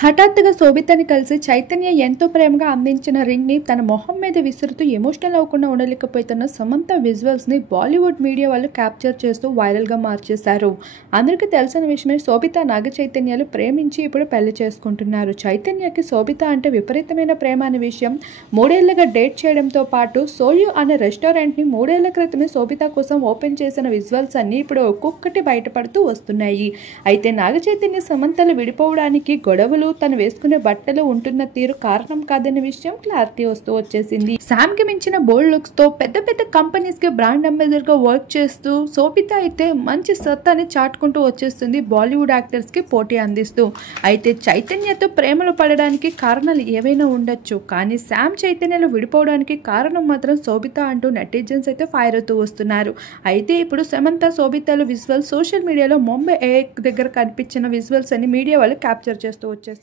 హఠాత్తుగా శోభితని కలిసి చైతన్య ఎంతో ప్రేమగా అందించిన రింగ్ ని తన మొహం మీద విసురుతూ ఎమోషనల్ అవ్వకుండా ఉండలేకపోతున్న సమంత విజువల్స్ ని బాలీవుడ్ మీడియా వాళ్ళు క్యాప్చర్ చేస్తూ వైరల్ గా మార్చేశారు. అందరికీ తెలిసిన విషయమే శోభిత నాగ చైతన్యాలు ప్రేమించి ఇప్పుడు పెళ్లి చేసుకుంటున్నారు. చైతన్యకి శోభిత అంటే విపరీతమైన ప్రేమ అనే విషయం మూడేళ్లుగా డేట్ చేయడంతో పాటు సోయు అనే రెస్టారెంట్ ని మూడేళ్ల క్రితమే శోభిత కోసం ఓపెన్ చేసిన విజువల్స్ అన్ని ఇప్పుడు ఒక్కొక్కటి బయటపడుతూ వస్తున్నాయి. అయితే నాగ చైతన్య సమంతలు విడిపోవడానికి గొడవలు తను వేసుకునే బట్టలు ఉంటున్న తీరు కారణం కాదనే విషయం క్లారిటీ వస్తూ వచ్చేసింది. శామ్ కి మించిన బోల్డ్ లుక్స్ తో పెద్ద పెద్ద కంపెనీస్ కి బ్రాండ్ అంబాసిడర్ గా వర్క్ చేస్తూ శోభిత అయితే మంచి సత్తాని చాటుకుంటూ వచ్చేస్తుంది బాలీవుడ్ యాక్టర్స్ కి పోటీ అందిస్తూ. అయితే చైతన్యతో ప్రేమలో పడడానికి కారణాలు ఏవైనా ఉండొచ్చు, కానీ శామ్ చైతన్యలో విడిపోవడానికి కారణం మాత్రం శోభిత అంటూ నెటిజన్స్ అయితే ఫైర్ అవుతూ వస్తున్నారు. అయితే ఇప్పుడు సమంత శోభితలు విజువల్స్ సోషల్ మీడియాలో ముంబై దగ్గర కనిపించిన విజువల్స్ అని మీడియా వాళ్ళు క్యాప్చర్ చేస్తూ వచ్చేసారు.